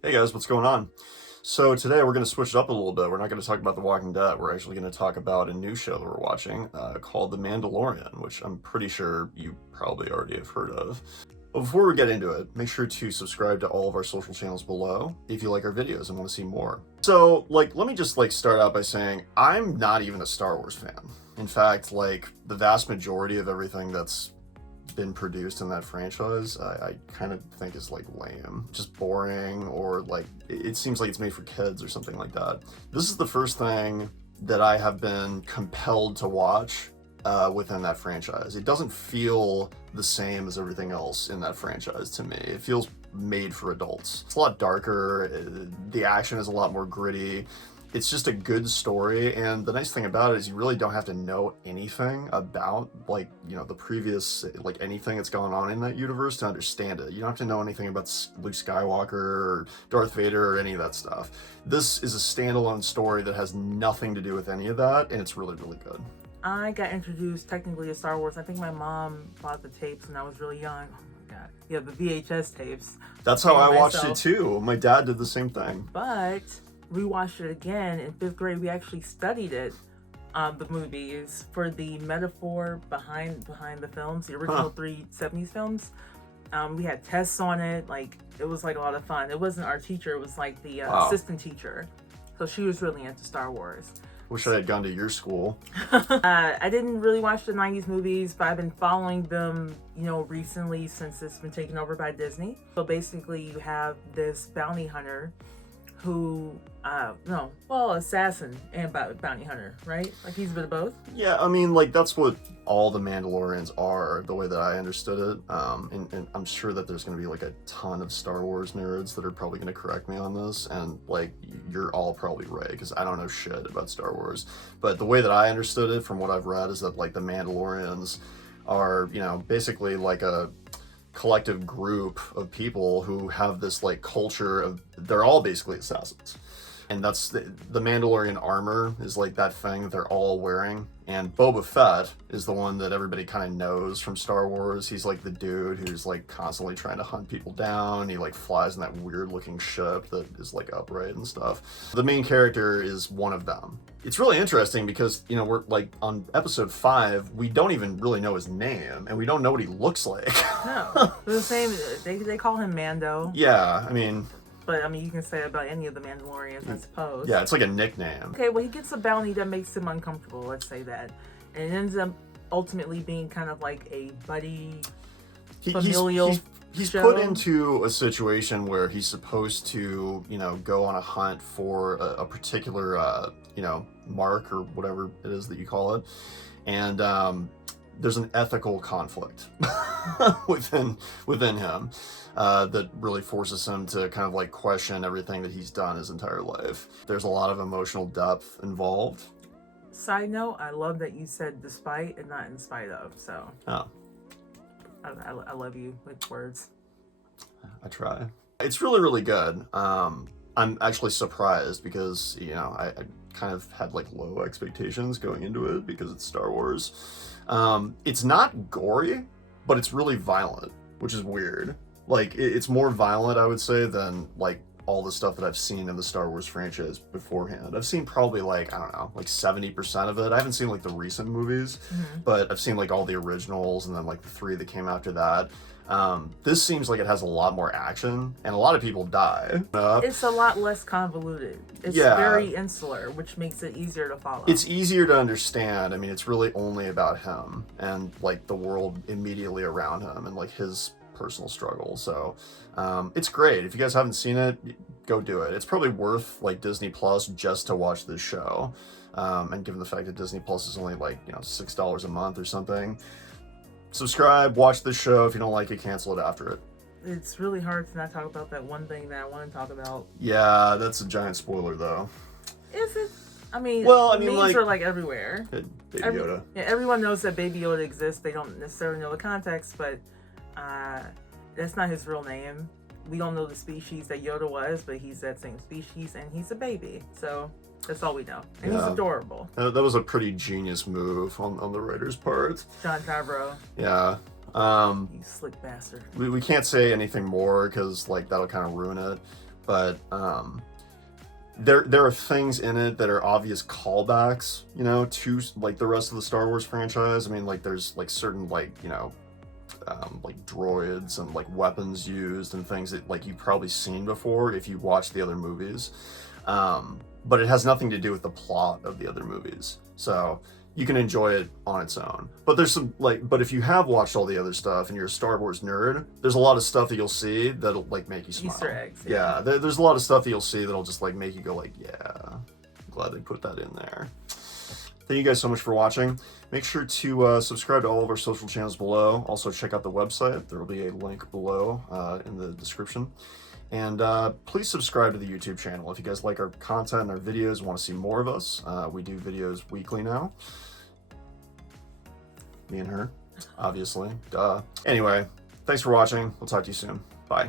Hey guys, what's going on? So today we're going to switch it up a little bit. We're not going to talk about The Walking Dead. We're actually going to talk about a new show that we're watching called The Mandalorian, which I'm pretty sure you probably already have heard of. But before we get into it, make sure to subscribe to all of our social channels below if you like our videos and want to see more. So, let me just start out by saying I'm not even a Star Wars fan. In fact, the vast majority of everything that's been produced in that franchise, I kind of think is lame, just boring, or it seems like it's made for kids or something like that. This is the first thing that I have been compelled to watch within that franchise. It doesn't feel the same as everything else in that franchise to me. It feels made for adults. It's a lot darker. The action is a lot more gritty. It's just a good story, and the nice thing about it is you really don't have to know anything about the previous anything that's going on in that universe to understand it. You don't have to know anything about Luke Skywalker or Darth Vader or any of that stuff. This is a standalone story that has nothing to do with any of that, and it's really, really good. I got introduced technically to Star Wars. I think my mom bought the tapes when I was really young. Oh my god. Yeah, the VHS tapes. That's how I watched it too. My dad did the same thing. But rewatched it again in 5th grade. We actually studied it, the movies, for the metaphor behind the films, the original 3 70s films. We had tests on it. It was a lot of fun. It wasn't our teacher, it was the assistant teacher. So she was really into Star Wars. Wish I had gone to your school. I didn't really watch the 90s movies, but I've been following them, recently since it's been taken over by Disney. So basically you have this bounty hunter who, assassin and bounty hunter, right? He's a bit of both. Yeah, I mean, that's what all the Mandalorians are, the way that I understood it. And I'm sure that there's going to be a ton of Star Wars nerds that are probably going to correct me on this, and you're all probably right, because I don't know shit about Star Wars. But the way that I understood it from what I've read is that the Mandalorians are, basically a collective group of people who have this culture of, they're all basically assassins, and that's the Mandalorian armor is that thing that they're all wearing. And Boba Fett is the one that everybody kind of knows from Star Wars. He's the dude who's constantly trying to hunt people down. He flies in that weird looking ship that is upright and stuff. The main character is one of them. It's really interesting because we're on episode 5, we don't even really know his name, and we don't know what he looks like. No, the same. They call him Mando. Yeah, I mean, you can say about any of the Mandalorians, I suppose. Yeah, it's a nickname. Okay, well, he gets a bounty that makes him uncomfortable, let's say that. And it ends up ultimately being kind of like a buddy, familial He's show. Put into a situation where he's supposed to, go on a hunt for a particular, mark or whatever it is that you call it. And there's an ethical conflict within him that really forces him to kind of question everything that he's done his entire life. There's a lot of emotional depth involved. Side note, I love that you said despite and not in spite of. So I love you with words. I try. It's really, really good. I'm actually surprised because, I kind of had low expectations going into it because it's Star Wars. It's not gory, but it's really violent, which is weird. It's more violent, I would say, than all the stuff that I've seen in the Star Wars franchise beforehand. I've seen probably 70% of it. I haven't seen the recent movies, but I've seen all the originals and then the 3 that came after that. This seems like it has a lot more action, and a lot of people die. It's a lot less convoluted. It's very insular, which makes it easier to follow. It's easier to understand. I mean, it's really only about him and the world immediately around him and his personal struggle. So it's great. If you guys haven't seen it, go do it. It's probably worth Disney Plus just to watch this show. And given the fact that Disney Plus is only $6 a month or something, subscribe, watch this show. If you don't like it, cancel it after it. It's really hard to not talk about that one thing that I want to talk about. Yeah, that's a giant spoiler though. Is it? Memes are everywhere. Baby Yoda. Everyone knows that Baby Yoda exists. They don't necessarily know the context, but that's not his real name. We don't know the species that Yoda was, but he's that same species, and he's a baby. So that's all we know. And he's adorable. That was a pretty genius move on the writer's part. Jon Favreau. Yeah. You slick bastard. We can't say anything more because that'll kind of ruin it. but there are things in it that are obvious callbacks, you know, to like the rest of the Star Wars franchise. I mean, like there's like certain like, you know, like droids and like weapons used and things that like you've probably seen before if you watch the other movies. But it has nothing to do with the plot of the other movies. So you can enjoy it on its own. But there's some like, but if you have watched all the other stuff and you're a Star Wars nerd, there's a lot of stuff that you'll see that'll like make you smile. Easter eggs. Yeah, there's a lot of stuff that you'll see that'll just like make you go like, yeah, I'm glad they put that in there. Thank you guys so much for watching. Make sure to subscribe to all of our social channels below. Also check out the website. There will be a link below in the description. And please subscribe to the YouTube channel if you guys like our content and our videos and want to see more of us. We do videos weekly now. Me and her, obviously. Duh. Anyway, thanks for watching. We'll talk to you soon. Bye.